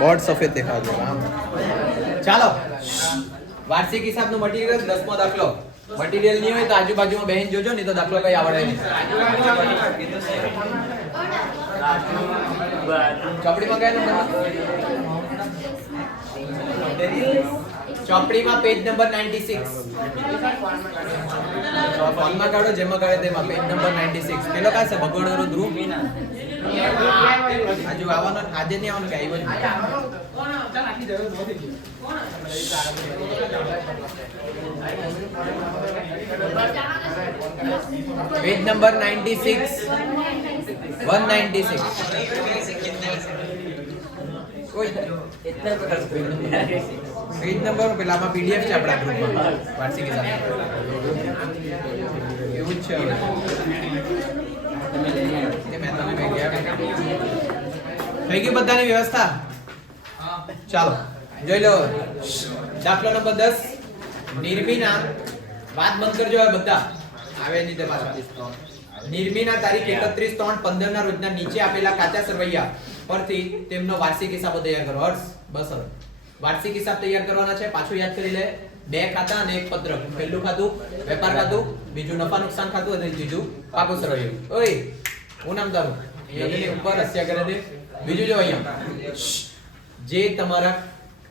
Board સફેદ દેખાય છે આમ. ચાલો વાર્ષિક હિસાબનું મટીરીયલ 10મો દાખલો. મટીરીયલ નહીં હોય તો આજુબાજુમાં બેન જોજો, નહીં તો દાખલો કઈ આવડે નહીં. ચોપડીમાં કયા નંબર? ચોપડીમાં પેજ નંબર 96. ફોનમાં કાઢો, જેમાં કાઢે તેમાં પેજ નંબર 96. પેલો કા છે? ભગવાનનો ધ્રુવ. આજુ આવવાનો, આજે નહીં આવવાનું કે આવ્યો જ. Page number 96. 196. કોઈ પેજ નંબર પેલામાં પીડીએફ છે આપણા ગ્રુપમાં વાર્ષિક હિસાબ એવું જ છે. થઈ ગઈ બધાની વ્યવસ્થા? ચાલો જોઈ લો દાખલો નંબર 10. નિર્મિના વાત બંધ કરજો હવે બધા આવે નહીં તે પાછા. નિર્મિના તારીખ 31/3/15 ના રોજના નીચે આપેલા કાચા સરવૈયા પરથી તેમનો વાર્ષિક હિસાબો તૈયાર કરો. હર્ષ બસ હવે વાર્ષિક હિસાબ તૈયાર કરવાના છે. પાછું યાદ કરી લે, 2 ખાતા અને 1 પત્રક. પહેલું ખાતું વેપાર ખાતું, બીજું નફા નુકસાન ખાતું અને ત્રીજું પાકું સરવૈયું. ઓય હું નામ તારું? અહીંયા ઉપર હસ્યા કરે દે. બીજું જો અહીંયા જે તમારા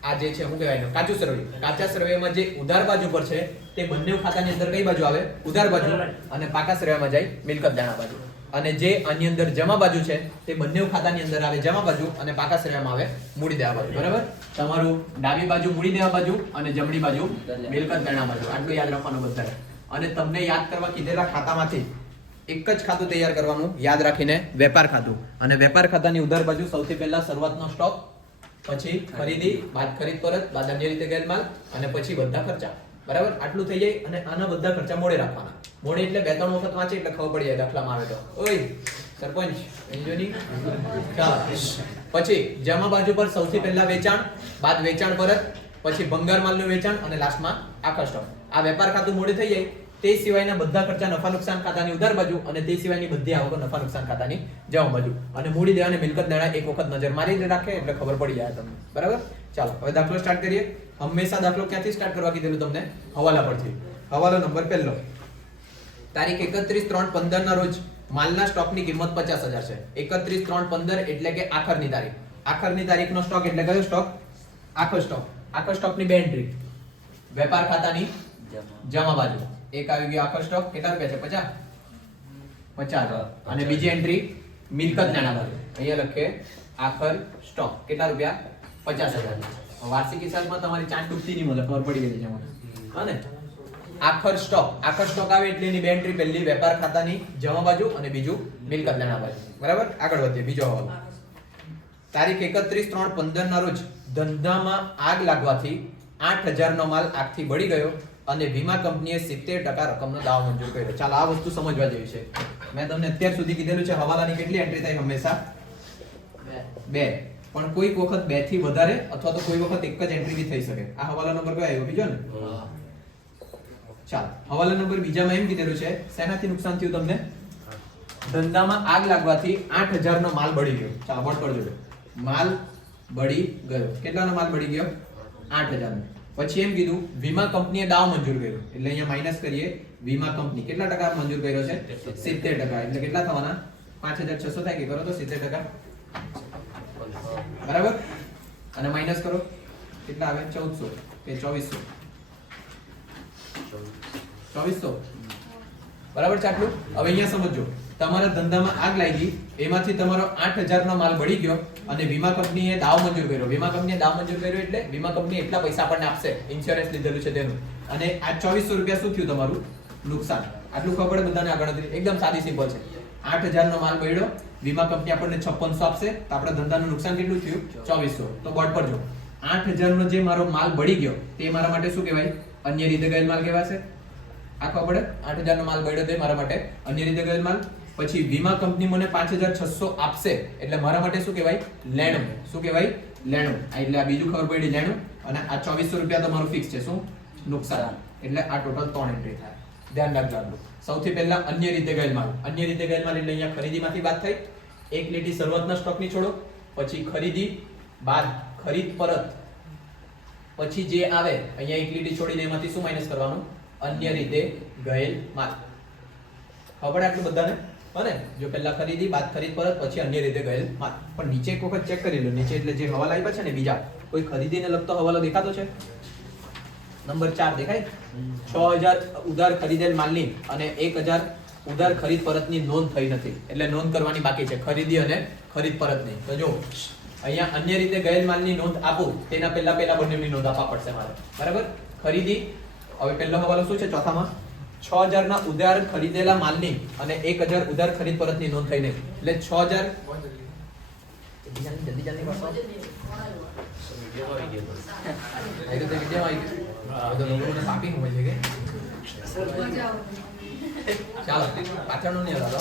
આ જે છે શું કહેવાય કાચું સરવૈયું. કાચા સરવૈયામાં જે ઉધાર બાજુ પર છે તે બંને ખાતાની અંદર કઈ બાજુ આવે? ઉધાર બાજુ. અને પાકા સરવૈયામાં જાય મિલકત દાણા બાજુ. અને જે આની અંદર જમા બાજુ છે તે બંને ખાતાની અંદર આવે જમા બાજુ અને પાકા સરવૈયામાં આવે મૂડી દેવા બાજુ. બરાબર? તમારું ડાબી બાજુ મૂડી દેવા બાજુ અને જમણી બાજુ મિલકત દાણા બાજુ. આટલું યાદ રાખવાનું બધા. અને તમને યાદ કરવા કીધેલા ખાતામાંથી એક જ ખાતું તૈયાર કરવાનું યાદ રાખીને, વેપાર ખાતું. અને વેપાર ખાતાની ઉધાર બાજુ સૌથી પહેલા શરૂઆતનો સ્ટોક, પછી ખરીદી, બાદ ખરીદ પરત, બાદ અન્ય રીતે ગેરમાલ અને પછી બધા ખર્ચા. બરાબર? આટલું થઈ જાય. અને આના બધા ખર્ચા મોડે રાખવાના. મોડે એટલે 2-3 વખત વાંચે એટલે ખબર પડી જાય દાખલામાં આવે તો. ઓય સરપંચ એન્જોની ચાલો. પછી જમા બાજુ પર સૌથી પહેલા વેચાણ, બાદ વેચાણ પરત, પછી ભંગાર માલનું વેચાણ અને લાસ્ટમાં આખા સ્ટોક. આ વેપાર ખાતું મોડે થઈ જાય. તે સિવાયના બધા ખર્ચા નફા નુકસાન ખાતાની ઉધાર બાજુ અને તે સિવાયની બધી આવકો નફા નુકસાન ખાતાની જમા બાજુ. અને મૂડી દેવા અને મિલકત દેવા એક વખત નજર મારી રાખે એટલે ખબર પડી જાય તમને. બરાબર? ચાલો હવે દાખલો સ્ટાર્ટ કરીએ. હંમેશા દાખલો ક્યાંથી સ્ટાર્ટ કરવા કીધેલું તમને? હવાલા પરથી. હવાલો નંબર પહેલો. તારીખ 31/3/15 ના રોજ માલના સ્ટોકની કિંમત 50,000 છે. 31/3/15 એટલે કે આખરની તારીખ. આખરની તારીખનો સ્ટોક એટલે કયો સ્ટોક? આખો સ્ટોક. આખો સ્ટોકની બે એન્ટ્રી. વેપાર ખાતાની જમા બાજુ એક આવી ગયો આખો સ્ટોક. કેટલા રૂપિયા છે? 50. અને બીજી એન્ટ્રી મિલકત નાણા બાજુ. અહીંયા લખે આખર સ્ટોક. કેટલા રૂપિયા? 50,000. વાર્ષિક હિસાબમાં તમારી ચાંદ ડૂબતી નહીં મળે, ખબર પડી ગઈ છે મને. હા ને? આખર સ્ટોક. આખર સ્ટોક આવે એટલે એની બે એન્ટ્રી, પહેલી વેપાર ખાતાની જમા બાજુ અને બીજું મિલકત નાણા બાજુ. બરાબર? આગળ વધીએ. બીજો હવાલો. તારીખ 31/3/15 ના રોજ ધંધામાં આગ લાગવાથી 8,000 નો માલ આગથી બળી ગયો અને વીમા કંપનીએ 70% રકમનો દાવો મંજૂર કર્યો. ચાલો આ વસ્તુ સમજવા જેવી છે. મેં તમને અત્યાર સુધી કીધેલું છે હવાલાની કેટલી એન્ટ્રી થાય? હંમેશા 2. પણ કોઈક વખત 2 થી વધારે અથવા તો કોઈ વખત એક જ એન્ટ્રી બી થઈ શકે. આ હવાલા નંબર કયો આવ્યો? બીજો ને? ચાલો હવાલા નંબર બીજામાં એમ કીધેલું છે શેનાથી નુકસાન થયું તમને? ધંધામાં આગ લાગવાથી 8,000 નો માલ બળી ગયો. ચાલો બોર્ડ પર જોજો. માલ બળી ગયો. કેટલાનો માલ બળી ગયો? 8,000 નો. પછી એમ કીધું વીમા કંપનીએ દાવ મંજૂર કર્યો. એટલે અહીંયા માઈનસ કરીએ. વીમા કંપની કેટલા ટકા મંજૂર કર્યો છે? 70%. એટલે કેટલા થવાના? 5,600 થાય કે કરો તો 70%. બરાબર? અને માઈનસ કરો કેટલા આવે? 1,400 કે 2,400? 2,400. બરાબર છે આટલું? હવે અહીંયા સમજો. તમારા ધંધામાં આગ લાગી, એમાંથી તમારો 8,000 નો માલ બળી ગયો અને વીમા કંપનીએ દાવ મંજૂર કર્યો. વીમા કંપનીએ દાવ મંજૂર કર્યો એટલે વીમા કંપની એટલા પૈસા આપણને આપશે, ઇન્સ્યોરન્સ લીધેલું છે તેનું. અને આ 2,400 રૂપિયા શું થયું તમારું? નુકસાન. આટલું ખબર પડે બધાને? આ ગણતરી એકદમ સાદી સિમ્પલ છે. 8,000 નો માલ બળ્યો, વીમા કંપની આપણને 5600 આપશે, તો આપણા ધંધાનું નુકસાન કેટલું થયું? 2,400. તો બોર્ડ પર જો 8,000 નો જે મારો માલ બળી ગયો તે મારા માટે શું કહેવાય? અન્ય રીતે ગયેલ માલ કહેવાશે. આ ખબર પડે? 8,000 નો માલ બળ્યો તે મારા માટે અન્ય રીતે ગયેલ માલ. પછી વીમા કંપની મને 5,600 આપશે એટલે મારા માટે શું કહેવાય? લેણું. શું કહેવાય? લેણું. એટલે આ બીજું ખબર પડી લેણું. અને આ 2,400 રૂપિયા તમારું ફિક્સ છે. શું? નુકસાન. એટલે આ ટોટલ 3 એન્ટ્રી થાય. ધ્યાન રાખજો આટલું. સૌથી પહેલા અન્ય રીતે ગયેલ માલ. અન્ય રીતે ગયેલ માલ એટલે અહીંયા ખરીદીમાંથી વાત થઈ. એક લીટી શરૂઆતના સ્ટોકની છોડો, પછી ખરીદી, બાદ ખરીદ પરત પછી જે આવે અહીંયા એક લીટી છોડીને એમાંથી શું માઈનસ કરવાનું? અન્ય રીતે ગયેલ માલ. ખબર આટલું બધાને? અને જો પહેલા ખરીદી બાદ ખરીદ પરત પછી અન્ય રીતે ગયેલ માલ. પણ નીચે એક વખત ચેક કરી લો. નીચે એટલે જે હવાલા આપ્યા છે ને બીજા કોઈ ખરીદીને લગતો હવાલો દેખાતો છે? નંબર 4 દેખાય? 6000 ઉધાર ખરીદેલ માલની અને 1000 ઉધાર ખરીદ પરતની નોંધ થઈ નથી. એટલે નોંધ કરવાની બાકી છે ખરીદી અને ખરીદ પરતની. તો જો અહીંયા અન્ય રીતે ગયેલ માલની નોંધ આપું તેના પહેલા બંનેની નોંધ આપવા પડશે મારે. બરાબર? ખરીદી હવે પહેલો હવાલો શું છે ચોથામાં? 6000 ના ઉધાર ખરીદેલા માલની અને 1000 ઉધાર ખરીદ પરતની નોંધ થઈ નહીં. એટલે 6000 જલ્દી બસો ચાલો પાછળનો નહીં હલાવો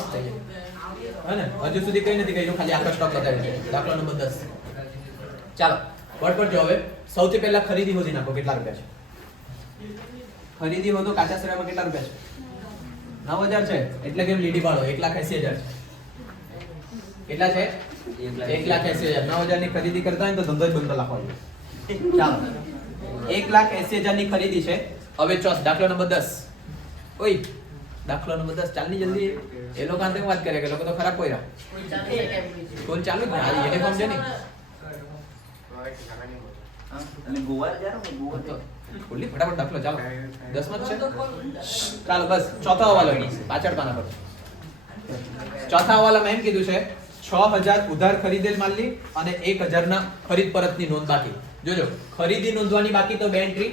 હે ને હજુ સુધી કઈ નથી કર્યું ખાલી આખો સ્ટોક બતાવી છે. દાખલા નંબર 10 ચાલો વર્ડ પર જો હવે સૌથી પહેલા ખરીદી હોધી નાખો કેટલા રૂપિયા છે? ખરીદી હોતો કાચા શ્રેયમાં કેટલા રૂપિયા છે? 9000 છે એટલે કેમ લીટી પાડો 1,80,000 છે. કેટલા છે? 1,80,000. 9000 ની ખરીદી કરતા હોય તો ધંધો જ બંધ રાખવો જોઈએ. ચાલો 1,80,000 ની ખરીદી છે. હવે દાખલો નંબર 10. ઓય દાખલો નંબર 10 ચાલની જલ્દી. એ લોકો આંતે વાત કરે કે લોકો તો ખરાબ કોઈરા સ્કૂલ ચાલુ જ ને આ યુનિફોર્મ છે ને અને ગોવા જારો ગોવા તો ખોલી ફટાફટ દાખલો ચાલો 10 માં છે. ચાલો બસ ચોથા હવાલો પાછળ પાના પર. ચોથા હવાલામાં એમ કીધું છે 6000 ઉધાર ખરીદેલ માલની અને 1000 ના ખરીદ પરતની નોંધ બાકી. જોજો ખરીદી નોંધવાની બાકી તો બે એન્ટ્રી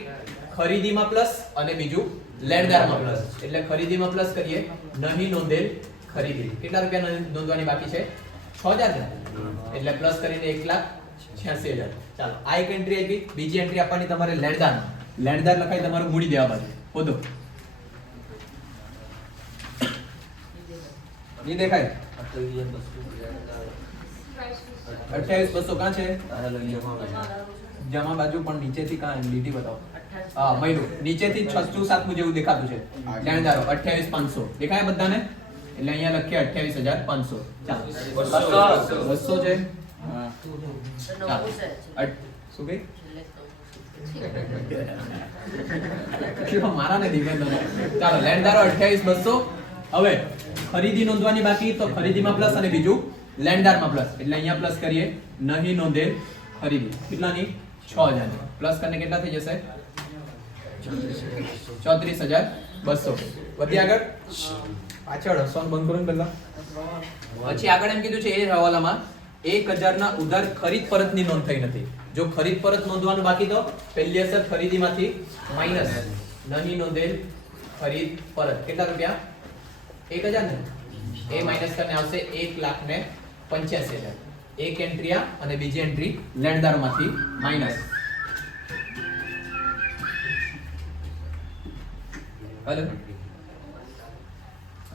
ખરીદીમાં પ્લસ અને બીજું લેણદારમાં પ્લસ. એટલે ખરીદીમાં પ્લસ કરીએ નહીં નોંધેલ ખરીદી. કેટલા રૂપિયા નોંધવાની બાકી છે? 6000 એટલે પ્લસ કરીને 1,86,000. ચાલો આ એક એન્ટ્રી આપી. બીજી એન્ટ્રી આપવાની તમારે લેણદાર. લેણદાર લખાઈ તમારું મૂડી દેવા બાજુ હોદો ની દેખાય 28,200 કાં છે? જમા બાજુ પણ નીચેથી કાં લીટી બતાવો. હા મહિનો નીચેથી 6-7 જેવું દેખાતું છે. લેણદારો 28,500 દેખાય બધાને? એટલે અહીંયા લખીએ 28,500. ચાલો 200 છે. શું કઈ મારા ને દીવે ચાલો લેણદારો 28,200. હવે ખરીદી નોંધવાની બાકી તો ખરીદીમાં પ્લસ અને બીજું લેણદારમાં પ્લસ. એટલે અહીંયા પ્લસ કરીએ નહીં નોંધેલ ખરીદી. કેટલાની? 6000 ની. પ્લસ કરીને કેટલા થઈ જશે? 34,200. વધી આગળ પાછળ હસવાનું બંધ કરો ને પહેલા. પછી આગળ એમ કીધું છે એ હવાલામાં 1000 ના ઉધાર ખરીદ પરતની નોંધ થઈ નથી. જો ખરીદ પરત નોંધવાનું બાકી તો પહેલી અસર ખરીદીમાંથી માઈનસ નહીં નોંધેલ ખરીદ પરત. કેટલા રૂપિયા? 1000 ને એ માઈનસ કરીને આવશે 1,85,000. એક એન્ટ્રી આ અને બીજી એન્ટ્રી લેણદારમાંથી માઈનસ. હલો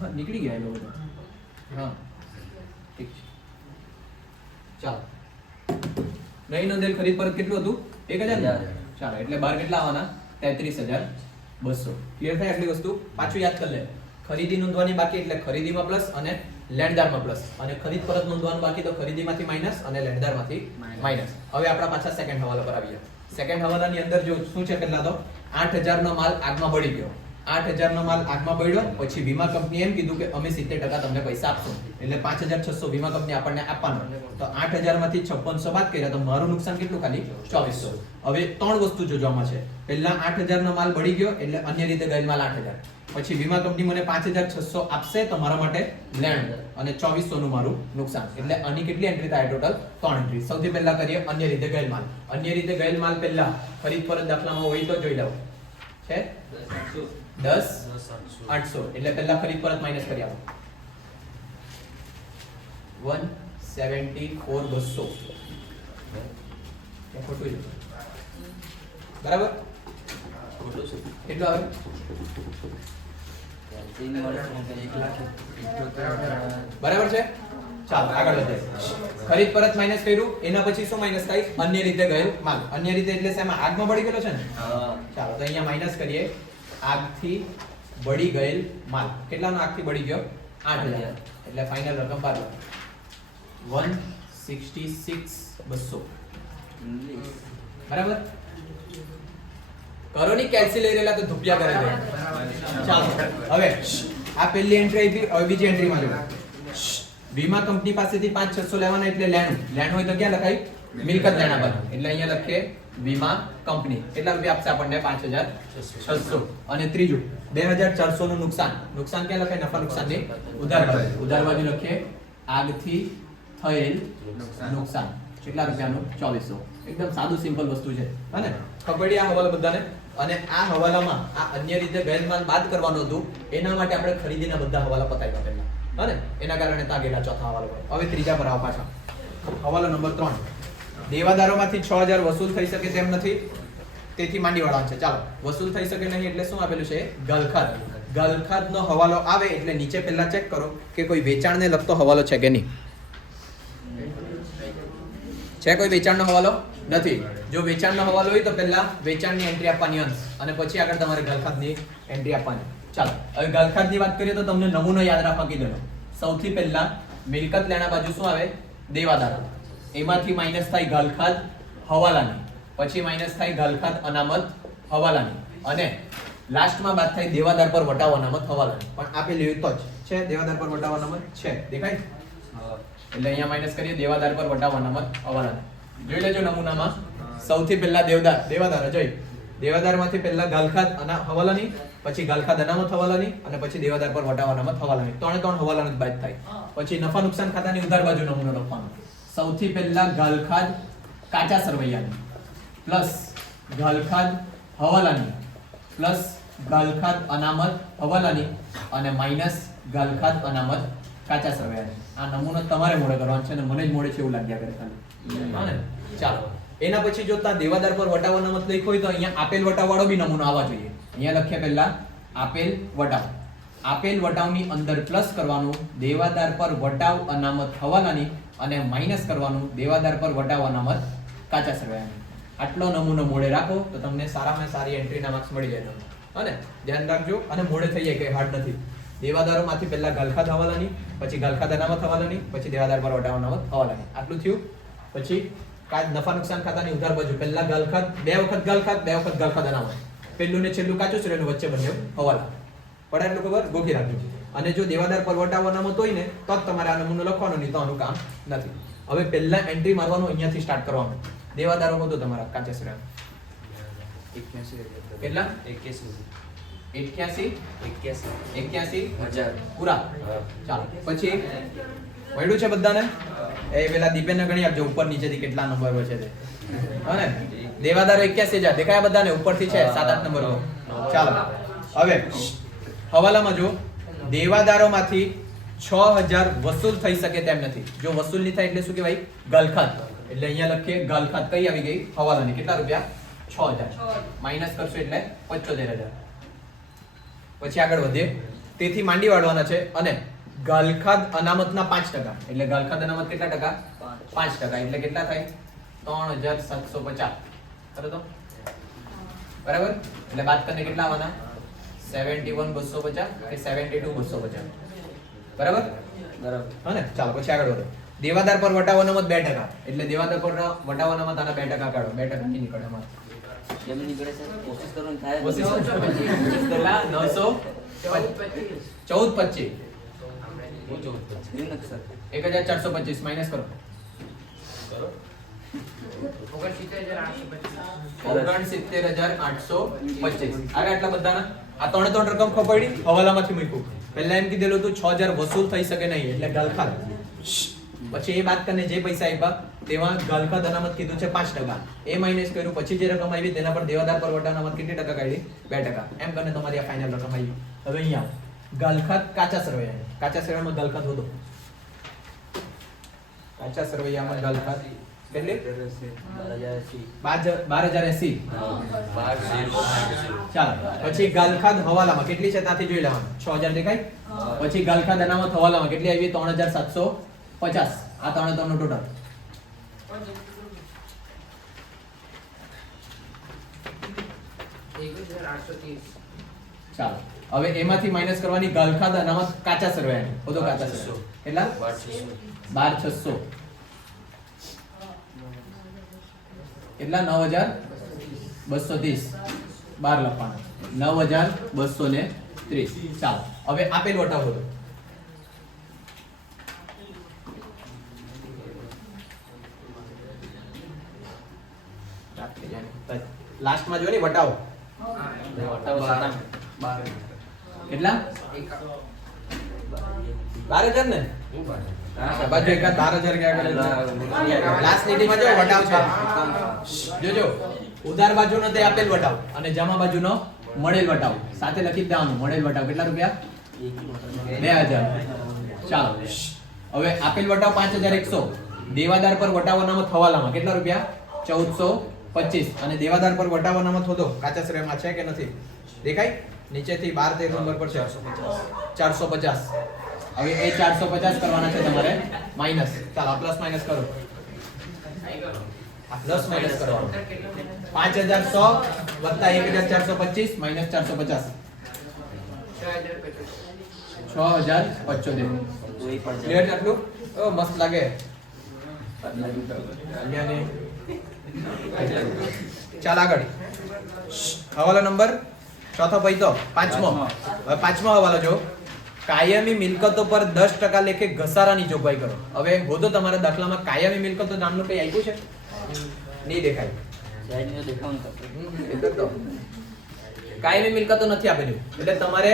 હા નીકળી ગયા એ લોકો. હા ઠીક છે ચાલો નહીં નોંધેલ ખરીદ પરત કેટલું હતું? 1000. ચાલો એટલે બાર કેટલા આવવાના? 33,200. ક્લિયર થાય આટલી વસ્તુ? પાછું યાદ કરી લે. ખરીદી નોંધવાની બાકી એટલે ખરીદીમાં પ્લસ અને લેણદારમાં પ્લસ અને ખરીદ પરત નોંધવાનું બાકી તો ખરીદીમાંથી માઈનસ અને લેણદારમાંથી માઈનસ. હવે આપણા પાછા સેકન્ડ હવાલા પર આવીએ. સેકન્ડ હવાલાની અંદર જો શું છે પહેલા તો 8000 નો માલ આગમાં બળી ગયો. 8000 નો માલ આગમાં બળ્યો પછી વીમા કંપની એમ કીધું કે અમે 70% તમને પૈસા આપશું. એટલે 5,600 વીમા કંપની આપણને આપવાનો. તો 8000 માંથી 5600 બાદ કર્યા તો મારું નુકસાન કેટલું? ખાલી 2400. હવે ત્રણ વસ્તુ જોવામાં છે. પહેલા 8000 નો માલ બળી ગયો એટલે અન્ય રીતે ગયેલ માલ 8000. પછી વીમા કંપની મને 5,600 આપશે તો મારા માટે લેણ અને 2400 નું મારું નુકસાન. એટલે આની કેટલી એન્ટ્રી થાય? Total 3 entry. સૌથી પહેલા કરીએ અન્ય રીતે ગયેલ માલ. અન્ય રીતે ગયેલ માલ પહેલા ખરીદ પરત દાખલામાં હોય તો જોઈ લો છે 10,800. એટલે પહેલા ખરીદ પરત માઈનસ કરી આપો 174,200. ખોટું છે બરાબર? ખોટું છે કેટલું આવે? બરાબર છે. ચાલો આગળ વધીએ. ખરીદ પરત માઈનસ કર્યું એના પછી શું માઈનસ થાય? અન્ય રીતે ગયેલ માલ. અન્ય રીતે એટલે શેમાં? આગમાં બળી ગયેલો છે ને? ચાલો તો અહીંયા માઈનસ કરીએ આગથી બળી ગયેલ માલ. કેટલાનો આગથી બળી ગયો? 8000. એટલે ફાઇનલ રકમ 166,200. ઇંગ્લિશ. બરાબર કરો ની કેલ્સી લઈ રહેલા તો ધુપિયા કરે છે ચાલો હવે આ પહેલી એન્ટ્રી આવી હવે બીજી એન્ટ્રીમાં જો વીમા કંપની પાસેથી 5600 લેવાના એટલે લેણ હોય તો ક્યાં લખાય મિલકત લેણા પર એટલે અહીંયા લખીએ વીમા કંપની કેટલા રૂપિયા આપશે આપણને 5600 અને ત્રીજું 2400 નું નુકસાન ક્યાં લખાય નફા નુકસાન ની ઉધાર બાજુ લખીએ આગથી થયેલ નુકસાન કેટલા રૂપિયાનું 2400 એકદમ સાદું સિમ્પલ વસ્તુ છે હને ખબર પડી આ હવાલા બધાને અને આ હવાલામાં આ અન્ય રીતે ગેરમાલ બાદ કરવાનું હતું એના માટે આપણે ખરીદીના બધા હવાલા પતાવ્યા પહેલા હને એના કારણે તા ગયેલા ચોથા હવાલા પર હવે ત્રીજા પર આવો પાછા હવાલો નંબર 3 દેવાદારોમાંથી 6000 વસૂલ થઈ શકે તેમ નથી તેથી માંડી વાળા છે ચાલો વસૂલ થઈ શકે નહીં એટલે શું આપેલું છે ગલખાતનો હવાલો આવે એટલે નીચે પહેલા ચેક કરો કે કોઈ વેચાણને લગતો હવાલો છે કે નહીં છે કોઈ વેચાણનો હવાલો નથી જો વેચાણનો હવાલો હોય તો પહેલા વેચાણની એન્ટ્રી આપવાની અંશ અને પછી આગળ તમારે ગલખાતની એન્ટ્રી આપવાની ચાલો હવે ગલખાતની વાત કરીએ તો તમને નમૂનો યાદ રાખવા કીધેલો સૌથી પહેલા મિલકત લેણા બાજુ શું આવે દેવાદાર એમાંથી માઈનસ થાય ગલખાત હવાલાની પછી માઈનસ થાય ગલખાત અનામત હવાલાની અને લાસ્ટમાં બાદ થાય દેવાદાર પર વટાવ અનામત હવાલાની પણ આપેલી હોય તો જ છે દેવાદાર પર વટાવ અનામત છે દેખાય એટલે અહીંયા માઈનસ કરીએ દેવાદાર પર વટાવ અનામત હવાલાની જોઈ લેજો નમૂનામાં સૌથી પહેલા દેવાદાર જોઈ દેવાદારમાંથી પહેલા ગલખાત હવાલાની પછી ગલખાત અનામત હવાલાની અને પછી દેવાદાર પર વટાવ અનામત હવાલાની ત્રણ હવાલાની જ બાદ થાય પછી નફા નુકસાન ખાતાની ઉધાર બાજુ નમૂનો લખવાનો સૌથી પહેલા ગલખાત કાચા સરવૈયાની પ્લસ ગલખાત હવાલાની પ્લસ ગલખાત અનામત હવાલાની અને માઈનસ ગલખાત અનામત કાચા સરવૈયાની આ નમૂનો તમારે મોડે કરવાનો છે અને મને જ મોડે છે એવું લાગ્યા કરે ખાલી હા ને ચાલો એના પછી જો તા દેવાદાર પર વટાવ અનામત લખ્યો હોય તો અહીંયા આપેલ વટાવ વાળો બી નમૂનો આવવા જોઈએ અહીંયા લખીએ પહેલા આપેલ વટાવની અંદર પ્લસ કરવાનું દેવાદાર પર વટાવ અનામત હવાલાની અને માઈનસ કરવાનું દેવાદાર પર વટાવ અનામત કાચા સરવૈયાની આટલો નમૂનો મોડે રાખો તો તમને સારામાં સારી એન્ટ્રીના માર્ક્સ મળી જાય અને ધ્યાન રાખજો અને મોડે થઈ જાય કે હાર્ડ નથી દેવાદારોમાંથી પહેલા ગલખાત હવાલાની પછી ગલખાત અનામત હવાલાની પછી દેવાદાર પર વટાવ અનામત હવાલાની આટલું થયું પછી નફા નુકસાન ખાતાની ઉધાર બાજુ પહેલા ગલખાત બે વખત ગલખાત અનામત પહેલું ને છેલ્લું કાચું શ્રેણીનું વચ્ચે બંને હવાલા પડે એટલું ખબર ગોખી રાખજો અને જો દેવાદાર પર વટાવ અનામત હોય ને તો જ તમારે આ નમૂનો લખવાનો નહીં તો આનું કામ નથી હવે પહેલા એન્ટ્રી મારવાનું અહીંયાથી સ્ટાર્ટ કરવાનું દેવાદારો હતો તમારા કાચા શ્રેણી 81 કેટલા 81 પૂરા ચાલો પછી મળ્યું છે બધાને એ પેલા દીપેનને ગણી આપજો ઉપર નીચેથી કેટલા નંબર હોય છે તે હને દેવાદારો 81000 દેખાયા બધાને ઉપરથી છે 7-8 નંબર ચાલો હવે હવાલામાં જો દેવાદારોમાંથી 6000 વસૂલ થઈ શકે તેમ નથી જો વસૂલ નહીં થાય એટલે શું કહેવાય ગલખાત એટલે અહીંયા લખીએ ગલખાત કઈ આવી ગઈ હવાલાની કેટલા રૂપિયા 6000 માઈનસ કરશો એટલે 75000 પછી આગળ વધીએ તેથી માંડી વાળવાના છે અને ગલખાત અનામતના 5% એટલે ગલખાત અનામત કેટલા ટકા 5% એટલે કેટલા થાય 3750 કરો તો બરાબર એટલે બાદ કરીને કેટલા આવવાના 71250 કે 72250 બરાબર હા ને ચાલો પછી આગળ વધો દેવાદાર પર વટાવ અનામત 2% એટલે દેવાદાર પર વટાવ અનામત આના 2% કાઢો 2% નહીં નીકળે અમારે કેમ નીકળે છે કોશિશ કરવાની થાય કોશિશ કેટલા 91425 1425 માઈનસ કરો 69825 આગળ આટલા બધાના આ ત્રણ રકમ ખબર પડી હવાલામાંથી મૂક્યું પહેલા એમ કીધેલું હતું 6000 વસૂલ થઈ શકે નહીં એટલે ગલખાત પછી એ બાદ કરીને જે પૈસા આપ્યા તેમાં ગલખાત અનામત કીધું છે 5% એ માઈનસ કર્યું પછી જે રકમ આવી તેના પર દેવાદાર પર વટાવ અનામત કેટલી ટકા કાઢી 2% એમ કરીને તમારી આ ફાઇનલ રકમ આવી હવે અહીંયા ગલખાત કાચા સરવૈયામાં ગલખાત હતો કાચા સરવૈયામાં ગલખાત કેટલી 12080 ચાલો પછી ગલખાત હવાલામાં કેટલી છે ત્યાંથી જોઈ લેવાનું 6000 દેખાય પછી ગલખાત અનામત હવાલામાં કેટલી આવી 3750 આ ત્રણે નું ટોટલ ચાલો હવે એમાંથી માઈનસ કરવાની ગલખાત અનામત કાચા સરવૈયાની બધો કાચા સરવૈયા કેટલા 12600 કેટલા 9230 12 લખવાના 9230. ચાલો હવે આપેલ વટાવો બોલો. લાસ્ટમાં જો ને વટાવો વટાવો સાતા. કેટલા 12000 ને આ બાજુ એકાદ 12000 ક્યાં કરે છે લાસ્ટ લીટીમાં જો વટાવ છે જોજો ઉધાર બાજુનો તે આપેલ વટાવ અને જમા બાજુનો મળેલ વટાવ સાથે લખી દેવાનું. મળેલ વટાવ કેટલા રૂપિયા 2000. ચાલો હવે આપેલ વટાવ 5100 દેવાદાર પર વટાવવાનામાં થવાલામાં કેટલા રૂપિયા 1425 અને દેવાદાર પર વટાવવાનામાં થતો કાચા શ્રેયમાં છે કે નથી દેખાય નીચેથી 12 13 નંબર પર છે 450. હવે એ 450 કરવાના છે તમારે માઈનસ. ચાલો પ્લસ માઈનસ કરો. આ પ્લસ માઈનસ કરવાનું 5100 વત્તા 1425 માઈનસ 450 6075. કોઈ પણ ક્લિયર આટલું? ઓ મસ્ત લાગે. ચાલ આગળ હવાલો નંબર ચોથો પૈતો પાંચમો. હવે પાંચમો હવાલો જો કાયમી મિલકતો પર 10% લેખે ઘસારાની જોગવાઈ કરો. હવે હોદો તમારા દાખલામાં કાયમી મિલકતો નામનું કઈ આપ્યું છે? નહીં દેખાય. સાઈડને દેખાવું તો એટલે તો કાયમી મિલકતો નથી આપેલું એટલે તમારે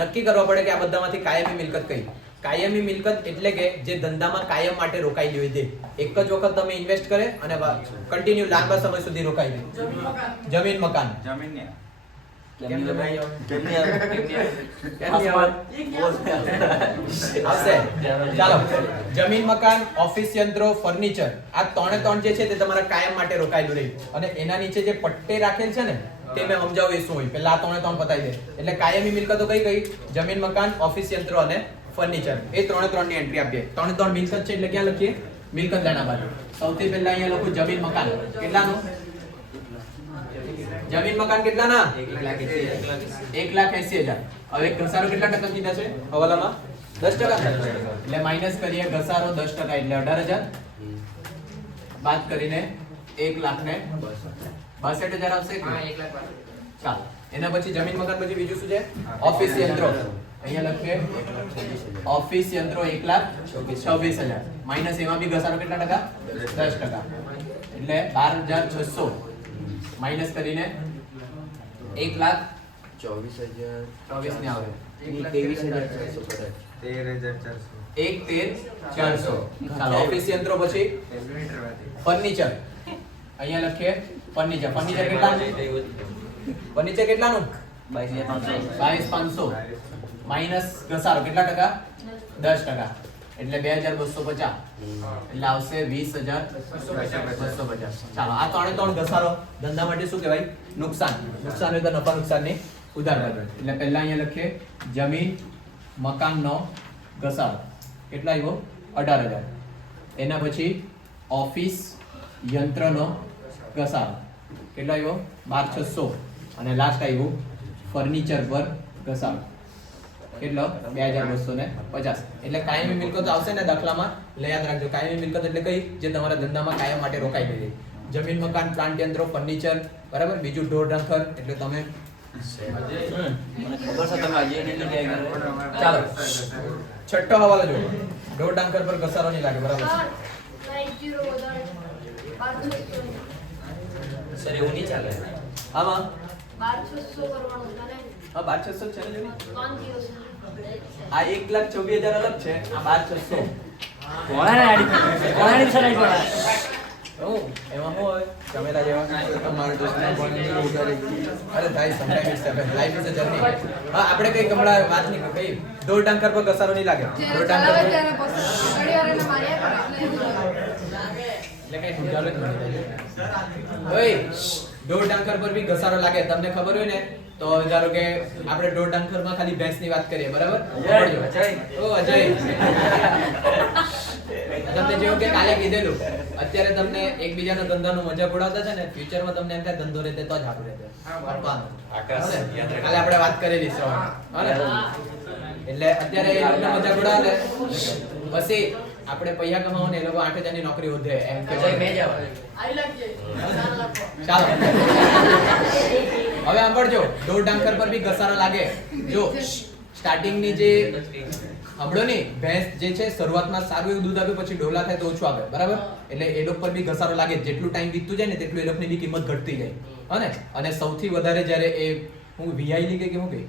નક્કી કરવા પડે કે આ બધામાંથી કાયમી મિલકત કઈ. કાયમી મિલકત એટલે કે જે ધંધામાં કાયમ માટે રોકાયેલી હોય તે એક જ વખત તમે ઇન્વેસ્ટ કરે અને કન્ટિન્યુ લાંબા સમય સુધી રોકાઈ જાય. જમીન મકાન આવશે. ચાલો જમીન મકાન ઓફિસ યંત્રો ફર્નિચર આ ત્રણ જે છે તે તમારા કાયમ માટે રોકાયેલું રહે અને એના નીચે જે પટ્ટે રાખેલ છે ને તે મેં સમજાવું એ શું હોય પહેલા આ ત્રણ પતાવી દે. એટલે કાયમી મિલકતો કઈ કઈ? જમીન મકાન ઓફિસ યંત્રો અને ફર્નિચર. એ ત્રણ ની એન્ટ્રી આપીએ. ત્રણ મિલકત છે એટલે ક્યાં લખીએ? મિલકત દાણા બાજુ. સૌથી પહેલા અહીંયા લખું જમીન મકાન કેટલાનું? જમીન મકાન કેટલાના? 1,80,000. હવે ઘસારો કેટલા ટકા કીધા છે હવાલામાં? 10%. એટલે માઈનસ કરીએ ઘસારો 10% એટલે 18,000 બાદ કરીને 1,62,000 આવશે. ચાલો એના પછી જમીન મકાન પછી બીજું શું છે? ઓફિસ યંત્રો. અહીંયા લખીએ ઓફિસ યંત્રો 1,26,000 માઈનસ એમાં બી ઘસારો કેટલા ટકા? 10%. એટલે 12,600 માઈનસ કરીને 1,24,000 ને આવે 13,400. ચાલો ઓફિસ યંત્રો પછી ફર્નિચર. અહીંયા લખીએ ફર્નિચર. ફર્નિચર કેટલાનું? ફર્નિચર કેટલાનું? 22,500 માઈનસ ઘસારો કેટલા ટકા? 10%. એટલે 2,250 એટલે આવશે 20,250. ચાલો આ ત્રણ ઘસારો ધંધા માટે શું કહેવાય? નુકસાન. નુકસાન હોય તો નફા નુકસાનની ઉધાર બાજુ. એટલે પહેલા અહીંયા લખીએ જમીન મકાનનો ઘસારો કેટલા આવ્યો? 18,000. એના પછી ઓફિસ યંત્રનો ઘસારો કેટલા આવ્યો? 12,600 અને લાસ્ટ આવ્યું ફર્નિચર પર ઘસારો કેટલો? 2,250. એટલે કાયમી મિલકત આવશે ને દાખલામાં એટલે યાદ રાખજો કાયમી મિલકત એટલે કઈ? જે તમારા ધંધામાં કાયમ માટે રોકાઈ ગઈ. જમીન મકાન પ્લાન્ટ યંત્રો ફર્નિચર બરાબર. બીજું ઢોર ઢાંખર એટલે તમે મને ખબર છે તમે આજે એને લઈ આવ્યા. ચાલો છઠ્ઠો હવાલો જો ઢોર ઢાંખર પર ઘસારો નહીં લાગે બરાબર. સર એવું નહીં ચાલે. આમાં 12,600 કરવાનું હતા ને? હા 12,600 છે ને જોની. 3 દિવસ. આ 1,24,000 અલગ છે. આ 12,600 કોણાની સર આવી પડે. એમાં શું હોય જમેલા જેવા તમારા દોસ્તના ભણવાની ઉધારી. અરે ભાઈ sometime it's happen life is a journey. હા આપણે કઈ કમળા વાત નહીં કઈ ઢોર ટાંકર પર ઘસારો નહીં લાગે. ઢોર ટાંકર પર એટલે કઈ સમજાવે જ નહીં. ઓય ઢોર ટાંકર પર બી ઘસારો લાગે તમને ખબર હોય ને તો ધારો કે આપણે ઢોર ટાંકર માં ખાલી ભેંસની વાત કરીએ બરાબર. ઓ અજય તમને જેવું કે કાલે કીધેલું અત્યારે તમને એકબીજાના ધંધાનો મજાક ઉડાવતા છે ને ફ્યુચરમાં તમને એમ થાય ધંધો રહેતે તો જ સારું રહેતે. કાલે આપણે વાત કરેલી છે. એટલે અત્યારે એ લોકોને મજાક ઉડાવે પછી આપણે પૈસા કમાવો ને એ લોકો 8000 ની નોકરી વધે એમ કે મેં જાવ આઈ લાગજે ધ્યાન રાખો. ચાલો હવે સાંભળજો ઢોર ડાંકર પર બી ઘસારો લાગે જો સ્ટાર્ટિંગ ની જે હમણો ની ભેંસ જે છે શરૂઆતમાં સારું એવું દૂધ આપે પછી ઢોલા થાય તો ઓછું આપે બરાબર એટલે એ લોકો પર બી ઘસારો લાગે જેટલું ટાઈમ વીતતું જાય ને તેટલું એ લોકોની બી કિંમત ઘટતી જાય હને અને સૌથી વધારે જ્યારે એ હું વીઆઈ ની કે હું કે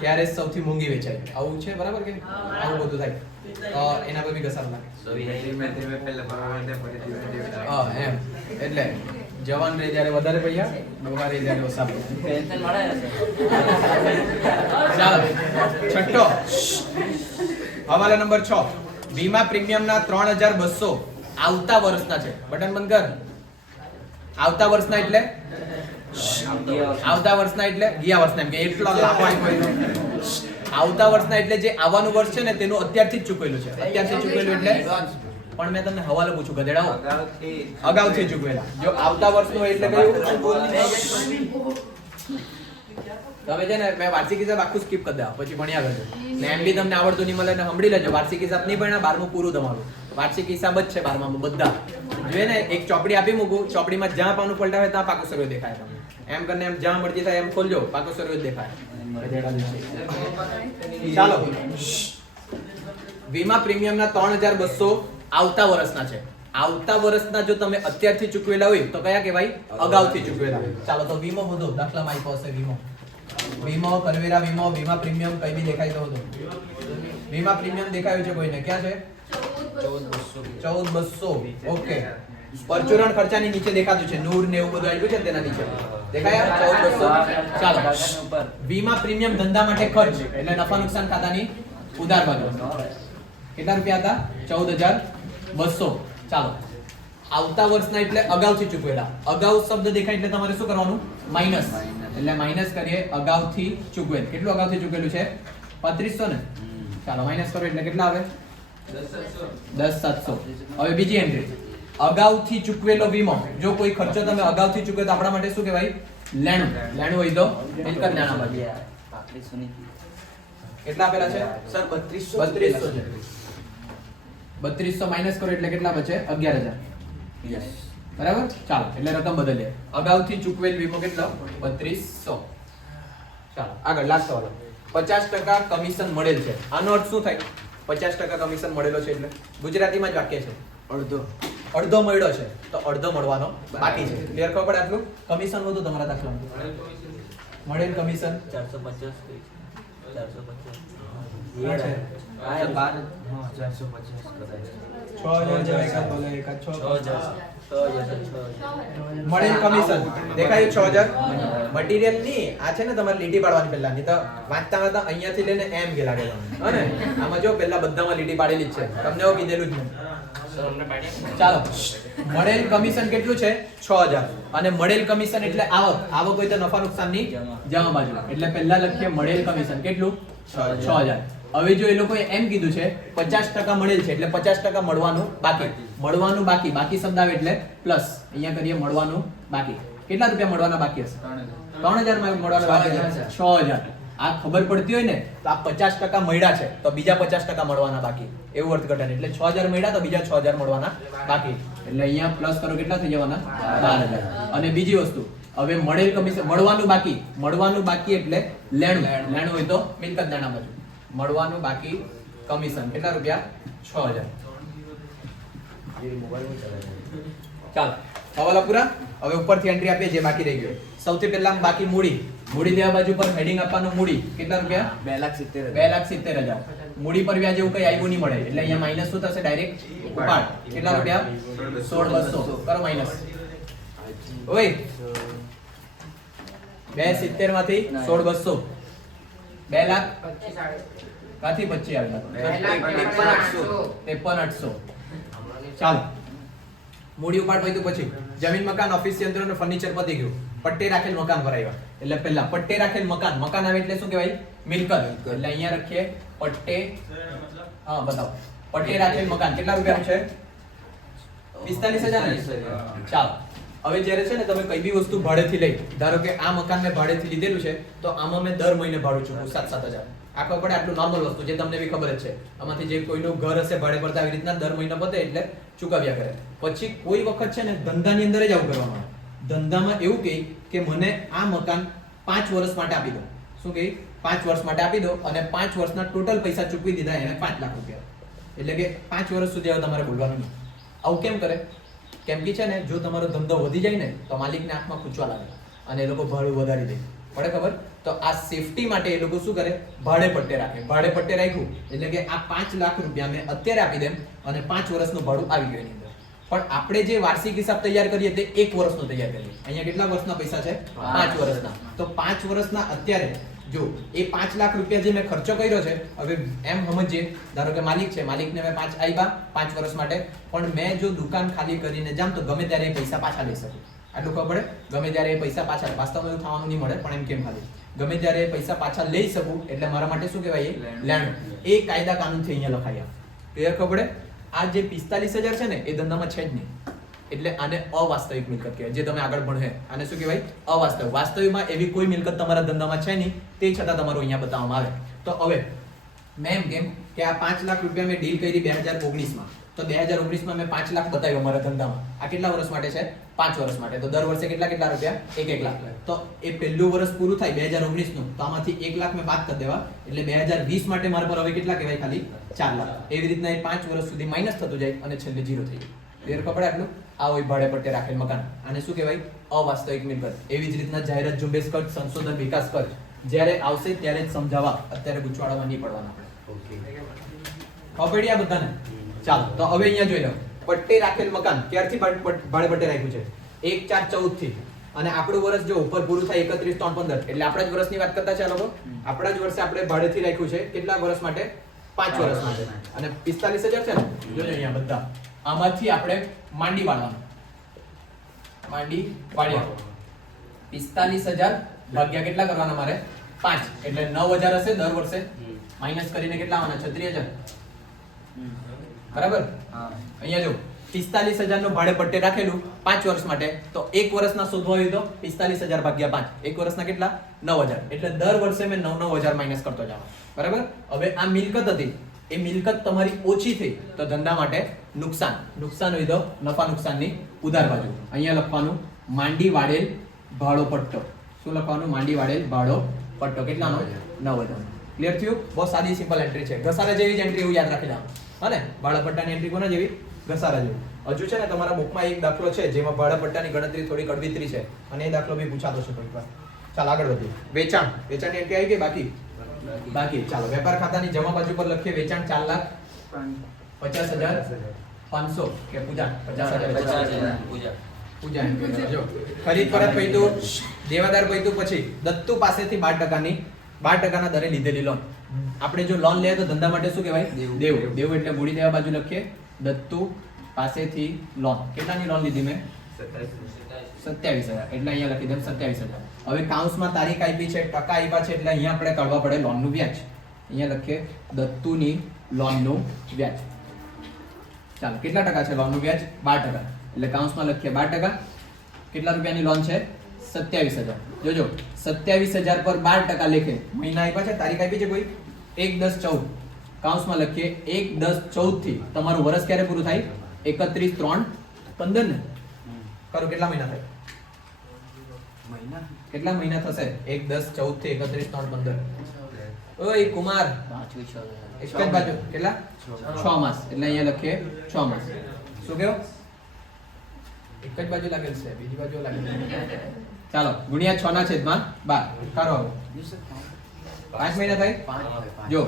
ત્યારે સૌથી મોંઘી વેચાય આવું છે બરાબર કે આવું બધું થાય તો એના પર બી ઘસારો લાગે હા એમ એટલે જવાન રે જ્યારે વધારે પૈસા ડોહા રે જ્યારે ઓછા પૈસા પેન્શન મળે ને ચાલો છઠ્ઠો હવાલા નંબર 6 વીમા પ્રીમિયમના 3200 આવતા વર્ષના છે બટન બંધ કર આવતા વર્ષના એટલે આવતા વર્ષના એટલે ગયા વર્ષના એમ કે એટલો લાખો આપ્યો આવતા વર્ષના એટલે જે આવવાનું વર્ષ છે ને તેનું અત્યારથી જ ચૂકવેલું છે અત્યારથી ચૂકવેલું એટલે પણ મેં તમને હવાલો પૂછું ગધેડાઓ અગાઉથી ચૂકવેલા જો આવતા વર્ષનું એટલે કયું તમે છે ને મેં વાર્ષિક હિસાબ આખું સ્કીપ કરી દેવા પછી ભણ્યા કરજો ને એમ બી તમને આવડતું નહીં મળે ને સાંભળી લેજો વાર્ષિક હિસાબ નહીં ભણ્યા 12મું પૂરું તમારું વાર્ષિક હિસાબ જ છે 12માં બધા જોઈએ ને એક ચોપડી આપી મૂકું ચોપડીમાં જ્યાં પાનું પલટાવે ત્યાં પાકું સર્વે દેખાય તમને એમ કરીને એમ જ્યાં મરજી થાય એમ ખોલજો પાકું સર્વે દેખાય ચાલો વીમા પ્રીમિયમના 3200 આવતા વર્ષના છે આવતા વર્ષના જો તમે અત્યારથી ચૂકવેલા હોય તો કયા કહેવાય અગાઉથી ચૂકવેલા ચાલો તો વીમો બધો દાખલામાં આપ્યો હશે વીમો કરવેરા વીમો વીમા પ્રીમિયમ કઈ બી દેખાય તો હતો વીમા પ્રીમિયમ દેખાયું છે કોઈને ક્યાં છે 14200 ઓકે પરચુરણ ખર્ચાની નીચે દેખાતું છે નૂર ને એવું બધું આવ્યું છે ને તેના નીચે દેખાયા 14200 ચાલો વીમા પ્રીમિયમ ધંધા માટે ખર્ચ એટલે નફા નુકસાન ખાતાની ઉધાર બાજુ કેટલા રૂપિયા હતા 14200 ચાલો આવતા વર્ષના એટલે અગાઉથી ચૂકવેલા અગાઉ શબ્દ દેખાય એટલે તમારે શું કરવાનું માઈનસ એટલે માઈનસ કરીએ અગાઉથી ચૂકવેલ કેટલું અગાઉથી ચૂકવેલું છે 3500 ને ચાલો માઈનસ કરો એટલે કેટલા આવે 10700 હવે બીજી એન્ટ્રી અગાઉથી ચૂકવેલો વીમો જો કોઈ ખર્ચો તમે અગાઉથી ચૂકવે તો આપણા માટે શું કહેવાય લેણું હોય તો મિલકત લેણા બાકી કેટલા આપેલા છે સર 3200 છે 3200 માઈનસ કરો એટલે કેટલા બચે 11000 યસ બરાબર ચાલો એટલે રકમ બદલીએ અગાઉથી ચૂકવેલ વીમો કેટલો 3200 ચાલો આગળ લાસ્ટ સવાલ 50% કમિશન મળેલ છે આનો અર્થ શું થાય 50% કમિશન મળેલો છે એટલે ગુજરાતીમાં જ વાક્ય છે અડધો મળ્યો છે તો અડધો મળવાનો બાકી છે ક્લિયર ખબર પડે આટલું કમિશન વધુ તમારા દાખલામાં મળેલ કમિશન 450 મળેલ કમિશન દેખાયું 6000 મટીરીયલ ની આ છે ને તમારે લીટી પાડવાની પહેલા નહીં તો વાંચતા વાંચતા અહીંયાથી લઈને એમ ગેલા ગયેલા હે ને આમાં જો પહેલા બધામાં લીટી પાડેલી જ છે તમને એવું કીધેલું જ નહીં ચાલો મળેલ કમિશન કેટલું છે 6000 અને મળેલ કમિશન એટલે આવક હોય તો નફા નુકસાનની જમા બાજુ એટલે પહેલા લખીએ મળેલ કમિશન કેટલું 6000 હવે જો એ લોકોએ એમ કીધું છે 50% મળેલ છે એટલે 50% મળવાનું બાકી શબ્દ આવે એટલે પ્લસ અહીંયા કરીએ મળવાનું બાકી કેટલા રૂપિયા મળવાના બાકી હશે 3000 માં મળવાના બાકી છે 6000 આ ખબર પડતી હોય ને તો આ 50% મળ્યા છે તો બીજા 50% મળવાના બાકી એવું અર્થઘટન એટલે 6000 મળ્યા તો બીજા 6000 મળવાના બાકી એટલે અહીંયા પ્લસ કરો કેટલા થઈ જવાના 12000 અને બીજી વસ્તુ હવે મળેલ કમિશન મળવાનું બાકી એટલે લેણું હોય તો મિલકત નાણા બાજુ મળવાનું બાકી કમિશન કેટલા રૂપિયા 6000 ચાલો હવાલા પૂરા હવે ઉપરથી એન્ટ્રી આપીએ જે બાકી રહી ગયો સૌથી પહેલા બાકી મૂડી દેવા બાજુ પર હેડિંગ આપવાનું મૂડી કેટલા રૂપિયા 2,70,000 મૂડી પર વ્યાજ એવું કઈ આવ્યું નહીં મળે એટલે અહીંયા માઈનસ શું થશે ડાયરેક્ટ ઉપાડ કેટલા રૂપિયા 1,6,200 કરો માઈનસ ઓય 270 માંથી 1,6,200 2 લાખ કાથી 25,000 53,800 ચાલો મૂડી ઉપાડ પૈતું પછી જમીન મકાન ઓફિસ યંત્ર અને ફર્નિચર પતી ગયું પટ્ટે રાખેલ મકાન પર આવ્યા એટલે પહેલા પટ્ટે રાખેલ મકાન આવે એટલે શું કહેવાય મિલકત એટલે અહીંયા રાખીએ પટ્ટે હા બતાવો પટ્ટે રાખેલ મકાન કેટલા રૂપિયાનું છે 45,000 ચાલો હવે જ્યારે છે ને તમે કઈ બી વસ્તુ ભાડેથી લઈ ધારો કે આ મકાન મેં ભાડેથી લીધેલું છે તો આમાં મેં દર મહિને ભાડું ચૂકવું 7,000 આ ખબર પડે આટલું નોર્મલ વસ્તુ જે તમને બી ખબર જ છે. આમાંથી જે કોઈનું ઘર હશે ભાડે પડતા આવી રીતના દર મહિના પતે એટલે ચૂકવ્યા કરે. પછી કોઈ વખત છે ને ધંધાની અંદર જ આવું કરવામાં આવે. ધંધામાં એવું કહે કે મને આ મકાન 5 વર્ષ માટે આપી દો. શું કહે? 5 વર્ષ માટે આપી દો અને 5 વર્ષના ટોટલ પૈસા ચૂકવી દીધા એને 5 લાખ રૂપિયા. એટલે કે 5 વર્ષ સુધી હવે તમારે બોલવાનું નહીં. આવું કેમ કરે? કેમ કે છે ને જો તમારો ધંધો વધી જાય ને તો માલિકને આંખમાં ખૂંચવા લાગે અને એ લોકો ભાડું વધારી દે. પડે ખબર? તો આ સેફટી માટે એ લોકો શું કરે? ભાડે પટ્ટે રાખે. ભાડે પટ્ટે રાખ્યું એટલે કે આ 5 લાખ રૂપિયા મેં અત્યારે આપી દેમ અને 5 વર્ષનું ભાડું આવી ગયું એની અંદર. પણ આપણે જે વાર્ષિક હિસાબ તૈયાર કરીએ તે 1 વર્ષનો તૈયાર કરીએ. અહીંયા કેટલા વર્ષના પૈસા છે? 5 વર્ષના. તો 5 વર્ષના અત્યારે જો એ 5 લાખ રૂપિયા જે મેં ખર્ચો કર્યો છે, હવે એમ સમજીએ ધારો કે માલિક છે, માલિકને મેં 5 આપ્યા 5 વર્ષ માટે, પણ મેં જો દુકાન ખાલી કરીને જામ તો ગમે ત્યારે એ પૈસા પાછા લઈ શકું. આટલું ખબર પડે? ગમે ત્યારે એ પૈસા પાછા, વાસ્તવમાં એવું થવાનું નહીં મળે પણ એમ કેમ ખાલી ગમે ત્યારે એ પૈસા પાછા લઈ શકું એટલે મારા માટે શું કહેવાય? લેણું. એ કાયદા કાનૂનથી અહીંયા લખાયા. ક્લિયર ખબર પડે? આ જે 45,000 છે ને એ ધંધામાં છે જ નહીં. એટલે આને અવાસ્તવિક મિલકત કહેવાય. જે તમે આગળ ભણે આને શું કહેવાય? અવાસ્તવિક. વાસ્તવિકમાં એવી કોઈ મિલકત તમારા ધંધામાં છે નહીં, તે છતાં તમારું અહીંયા બતાવવામાં આવે. તો હવે મેં એમ કેમ કે આ 5 લાખ રૂપિયા મેં ડીલ કરી 2019માં. તો 2019માં મેં 5 લાખ બતાવ્યો મારા ધંધામાં. આ કેટલા વર્ષ માટે છે? 5 વર્ષ માટે. તો દર વર્ષે કેટલા રૂપિયા? 1 લાખ. તો એ પહેલું વર્ષ પૂરું થાય 2019નું, તો આમાંથી 1 લાખ મેં બાદ કરી દેવા એટલે 2020 માટે મારા પર હવે કેટલા કહેવાય? ખાલી 4 લાખ. એવી રીતના એ 5 વર્ષ સુધી માઇનસ થતું જાય અને છેલ્લે ઝીરો થઈ જાય. ક્લિયર ખબર? આટલું આ હોય ભાડે પટ્ટે રાખેલ મકાન. આને શું કહેવાય? અવાસ્તવિક મિલકત. એવી જ રીતના જાહેરાત ઝુંબેશ ખર્ચ, સંશોધન વિકાસ ખર્ચ જ્યારે આવશે ત્યારે જ સમજાવવા, અત્યારે ગુચવાડામાં નહીં પડવાના આપણે. ઓકે. ખબર પડી આ બધાને? ચાલો તો હવે અહીંયા જોઈ લો. પટ્ટે રાખેલ મકાન ક્યારથી ભાડે પટ્ટે રાખ્યું છે? 1/4/14 થી. અને આપણું વર્ષ જો ઉપર પૂરું થાય 31/3/15 એટલે આપણા જ વર્ષની વાત કરતા છે આ લોકો. આપણા જ વર્ષે આપણે ભાડેથી રાખ્યું છે. કેટલા વર્ષ માટે? 5 વર્ષ માટે. અને 45,000 છે ને, જોજો અહીંયા બધા. આમાંથી આપણે માંડી વાળવાનું. માંડી વાળ્યા 45,000 ભાગ્યા કેટલા કરવાના મારે? 5 એટલે 9,000 હશે દર વર્ષે. માઇનસ કરીને કેટલા આવવાના? 36,000. બરાબર? અહીંયા જો 45,000 નું ભાડે પટ્ટે રાખેલું 5 વર્ષ માટે, તો 1 વર્ષના શોધવા હોય તો 45,000 ભાગ્યા 5. 1 વર્ષના કેટલા? 9,000. એટલે દર વર્ષે મેં 9,000 માઇનસ કરતો જાઉં. બરાબર? હવે આ મિલકત હતી, એ મિલકત તમારી ઓછી થઈ તો ધંધા માટે નુકસાન. નુકસાન હોય તો નફા નુકસાનની ઉધાર બાજુ. અહીંયા લખવાનું માંડી વાળેલ ભાડો પટ્ટો. શું લખવાનું? માંડી વાળેલ ભાડો પટ્ટો. કેટલાનો? 9,000. ક્લિયર થયું? બહુ સાદી સિમ્પલ એન્ટ્રી છે. ઘસારા જેવી જ એન્ટ્રી એવું યાદ રાખી લેવાનું. હા ને? ભાડા પટ્ટાની એન્ટ્રી કોના જેવી? ઘસારા જેવી. હજુ છે ને તમારા બુકમાં એક દાખલો છે જેમાં ભાડા પટ્ટાની ગણતરી થોડી કડવીતરી છે અને એ દાખલો બી પૂછાતો છે કોઈક વાર. ચાલ આગળ વધીએ. વેચાણ. વેચાણની એન્ટ્રી આવી ગઈ? બાકી. ચાલો વેપાર ખાતાની જમા બાજુ પર લખીએ વેચાણ 4,50,500 કે પૂજા 50,000 પૂજા એમ કહેવાય. જો ખરીદ પરત પૈતું, દેવાદાર પૈતું, પછી દત્તુ પાસેથી 12% દરે લીધેલી લોન. આપણે જો લોન લઈએ તો ધંધા માટે શું કહેવાય? દેવું એટલે મૂડી દેવા બાજુ લખીએ દત્તુ પાસેથી લોન. કેટલાની લોન લીધી મેં? 27,000. એટલે અહીંયા લખી દઉં 27,000. હવે કાઉન્સમાં તારીખ આપી છે, ટકા આપ્યા છે, એટલે અહીંયા આપણે કાઢવા પડે લોનનું વ્યાજ. અહીંયા લખીએ દત્તુની લોનનું વ્યાજ. ચાલો કેટલા ટકા છે લોનનું વ્યાજ? 12%. એટલે કાઉન્સમાં લખીએ 12%. કેટલા રૂપિયાની લોન છે? 27,000. જોજો 27,000 પર 12% લેખે મહિના આપ્યા છે, તારીખ આપી છે કોઈ? 1/10/14. કાઉન્સમાં લખીએ 1/10/14 થી તમારું વર્ષ ક્યારે પૂરું થાય? 31/3/15 ને? કરો કેટલા મહિના થાય? કેટલા મહિના થશે? 1/10/14 થી 31/3/15. ઓય કુમાર, એક જ બાજુ કેટલા? 6 માસ. એટલે અહીંયા લખીએ 6 માસ. શું કહ્યું? એક જ બાજુ લાગેલ છે, બીજી બાજુ લાગેલ છે. ચાલો ગુણ્યા 6 ના છેદમાં 12 કરો. 5 મહિના થાય? જો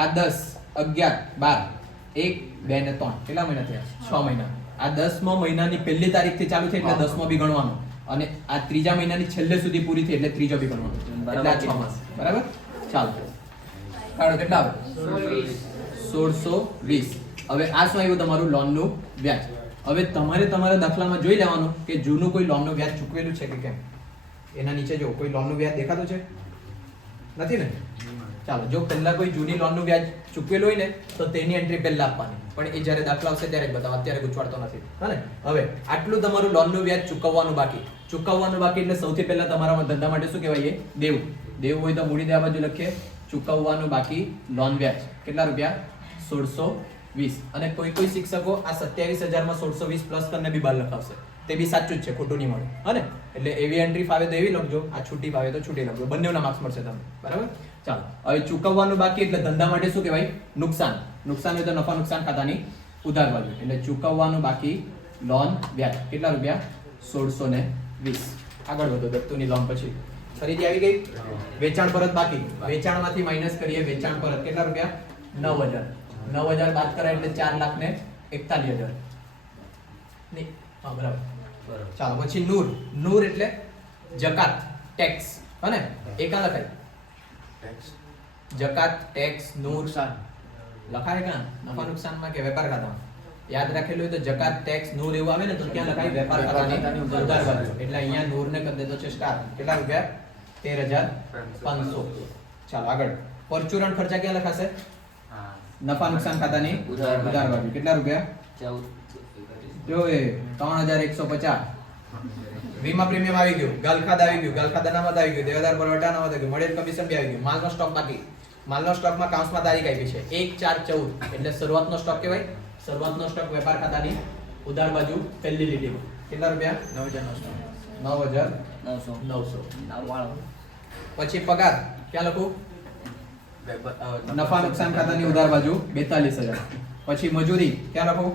આ 10 11 12 1 2 ને 3 કેટલા મહિના થયા? 6 મહિના. આ 10મો મહિનાની પહેલી તારીખથી ચાલુ થઈ એટલે 10મો બી ગણવાનો અને આ ત્રીજા મહિનાની છેલ્લે સુધી પૂરી થઈ એટલે ત્રીજો બી ગણવાનો. એટલે આ 6 માસ. બરાબર? ચાલો કાઢો કેટલા આવે? 1620. હવે આ શું આવ્યું? તમારું લોનનું વ્યાજ. હવે તમારે તમારા દાખલામાં જોઈ લેવાનું કે જૂનું કોઈ લોનનું વ્યાજ ચૂકવેલું છે કે કેમ. એના નીચે જો કોઈ લોનનું વ્યાજ દેખાતું છે? નથી ને? ચાલો જો પહેલા કોઈ જૂની લોનનું વ્યાજ ચૂકવેલું હોય ને તો તેની એન્ટ્રી પહેલા આપવાની, પણ એ જ્યારે દાખલા આવશે ત્યારે જ બતાવો, અત્યારે ગુચવાડતો નથી. હા ને? હવે આટલું તમારું લોનનું વ્યાજ ચૂકવવાનું બાકી. ચૂકવવાનું બાકી એટલે સૌથી પહેલા તમારા ધંધા માટે શું કહેવાય? દેવું. દેવું હોય તો મૂડી દેવા બાજુ લખીએ ચૂકવવાનું બાકી લોન વ્યાજ કેટલા રૂપિયા 1620 અને કોઈ શિક્ષકો આ 27000 માં 1620 પ્લસ કરીને બી બાર લખાવશે તે બી સાચું જ છે ખોટું નહીં મળે હને એટલે એવી એન્ટ્રી ફાવે તો એવી લખજો આ છૂટી ફાવે તો છૂટી લખજો બંનેના માર્ક્સ મળશે તમને બરાબર ચાલો હવે ચૂકવવાનું બાકી એટલે ધંધા માટે શું કહેવાય નુકસાન હોય તો નફા નુકસાન ખાતાની ઉધાર બાજુ એટલે ચૂકવવાનું બાકી લોન વ્યાજ કેટલા રૂપિયા 1620 આગળ વધો દત્તુની લોન પછી ફરીથી આવી ગઈ વેચાણ પરત બાકી વેચાણમાંથી માઈનસ કરીએ વેચાણ પરત કેટલા રૂપિયા 9000 બાદ કરાય એટલે 4,41,000 નહીં હા બરાબર ચાલો પછી નૂર એટલે જકાત ટેક્સ હને એકા લખાય જકાત ટેક્સ નૂર લખાય કે નફા નુકસાનમાં કે વેપાર ખાતામાં યાદ રાખેલું હોય તો જકાત ટેક્સ નૂર એવું આવે ને તો ક્યાં લખાય વેપાર ખાતાની ઉધાર બાજુ એટલે અહીંયા નૂર ને કરી દેતો છે સ્ટાર કેટલા રૂપિયા 13,500 ચાલો આગળ પરચુરણ ખર્ચા ક્યાં લખાશે નફા નુકસાન ખાતાની ઉધાર બાજુ કેટલા રૂપિયા 14 જો એ 3,150 વીમા પ્રીમિયમ આવી ગયું ગાલખાદ આવી ગયું ગાલખાદ અનામત આવી ગયું દેવાદાર પરવટા અનામત આવી ગયું મળેલ કમિશન બી આવી ગયું માલનો સ્ટોક બાકી માલનો સ્ટોકમાં કાઉન્સમાં તારીખ આપી છે 1/4/14 એટલે શરૂઆતનો સ્ટોક કહેવાય શરૂઆતનો સ્ટોક વેપાર ખાતાની ઉધાર બાજુ પહેલી લીટીમાં કેટલા રૂપિયા 9,900 પછી પગાર ક્યાં લખું નફા નુકસાન ખાતાની ઉધાર બાજુ 42,000 પછી મજૂરી ક્યાં લખું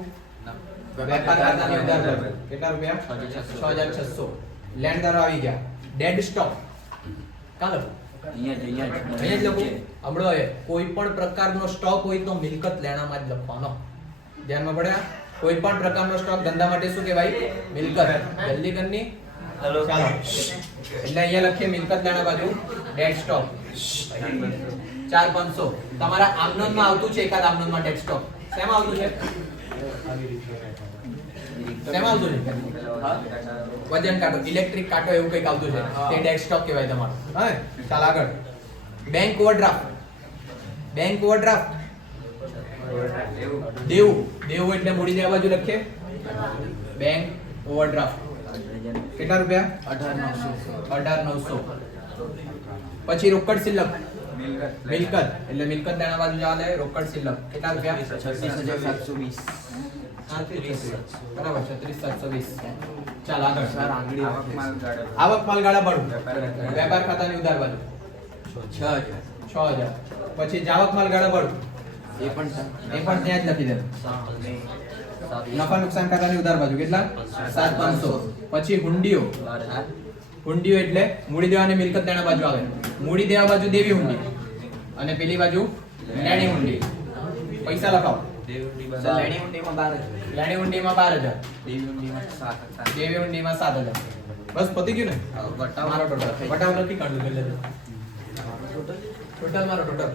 વેપાર ખાતાની ઉધાર બાજુ કેટલા રૂપિયા 6,600 લેણદારો આવી ગયા ડેડ સ્ટોક ક્યાં લખું અહીંયા જ લખું હમણો એ કોઈ પણ પ્રકારનો સ્ટોક હોય તો મિલકત લેણામાં જ લખવાનો ધ્યાનમાં પડ્યા કોઈ પણ પ્રકારનો સ્ટોક ધંધા માટે શું કહેવાય મિલકત જલ્દી કરની ચાલો એટલે અહીંયા લખીએ મિલકત લેણા બાજુ ડેડ સ્ટોક 4,500 તમારા આમનોંધમાં આવતું છે એકાદ આમનોંધમાં ડેડ સ્ટોક શેમાં આવતું છે શેમાં આવતું છે વજન કાંટો ઇલેક્ટ્રિક કાંટો એવું કંઈક આવતું છે તે ડેડ સ્ટોક કહેવાય તમારો હા ચાલ આગળ બેંક ઓવરડ્રાફ્ટ દેવું એટલે મૂડી દેવા બાજુ લખીએ બેંક ઓવરડ્રાફ્ટ કેટલા રૂપિયા 18,900 પછી રોકડ શિલ્લક મિલકત એટલે મિલકત લેણા બાજુ ચાલે રોકડ શિલ્લક કેટલા રૂપિયા 36,720 બરાબર 36,720 ચાલ આગળ આવક માલ ગાળા ભાડું વેપાર ખાતાની ઉધાર બાજુ 6,000 પછી જાવક માલ ગાળા ભાડું એ પણ ત્યાં જ લખી દે નફા નુકસાન ખાતાની ઉધાર બાજુ કેટલા 7,500 પછી હુંડીઓ એટલે મૂડી દેવાની મિલકત લેણા બાજુ આવે મૂડી દેવા બાજુ દેવી હુંડી અને પેલી બાજુ લેણી હુંડી પૈસા લખાવો લેણી હુંડીમાં 12,000 દેવી હુંડીમાં 7,000 બસ પતી ગયું ને મારો ટોટલ વટાવ નથી કાઢવું એટલે ટોટલ મારો ટોટલ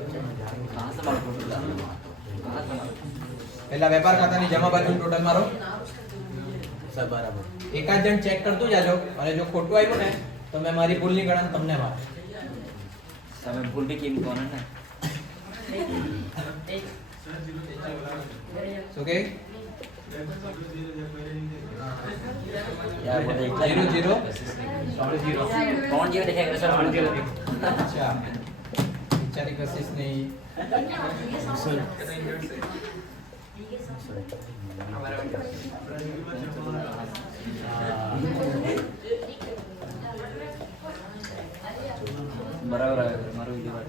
પેલા વેપાર ખાતાની જમા બાજુ ટોટલ મારો બરાબર એકાદ જણ ચેક કરતું જાજો અને જો ખોટું આવ્યું ને તો મેં મારી ભૂલની ગણન તમને માર તમે ભૂલ બી કેમ કોને ને શું કે યાર બોલે 0 कौन जीरो देखेगा सर कौन जीरो अच्छा विचारी कोशिश नहीं बराबर है मारो ये बात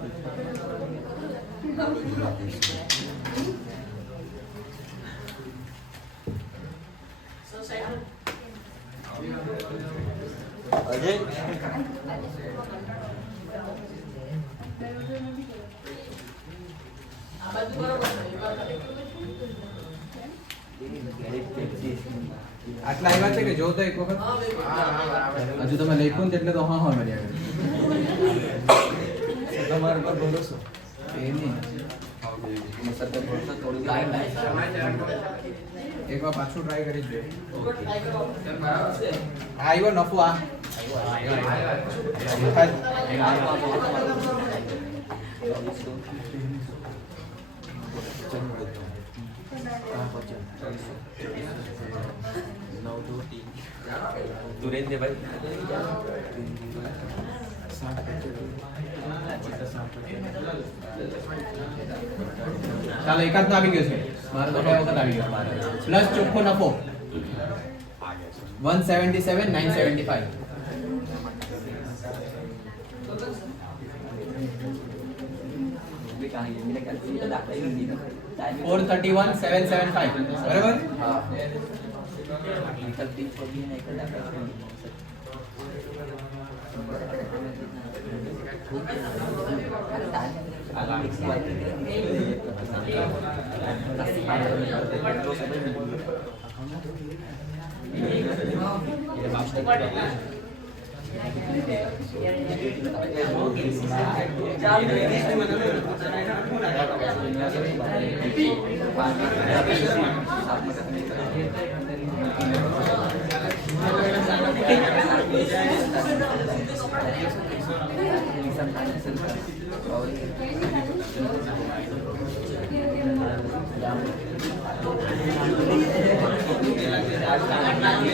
अजय આટલા આવ્યા છે કે જો તો એક વખત હજુ તમે લખ્યું ને એટલે તો હા હા મળી આવે તમારા પર ભરોસો એ નહીં એકવાર પાછું ટ્રાય કરી જોઈએ આવ્યો નફો આ तुरंत दे भाई ચાલો એકાદ તો આવી ગયો છે મારો તો કઈ વખત આવી ગયો પ્લસ ચોખ્ખો નફો 177 975 431 775 બરાબર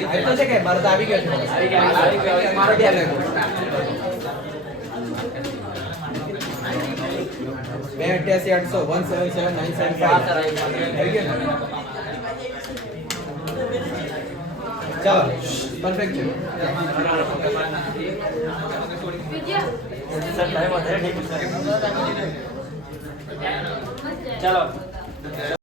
આટલો છે કે મારો તો આવી ગયો છે મારો બી આવી ગયો 288 800 177 975 આવી ગયો ને ચાલો પરફેક્ટ છે ચાલો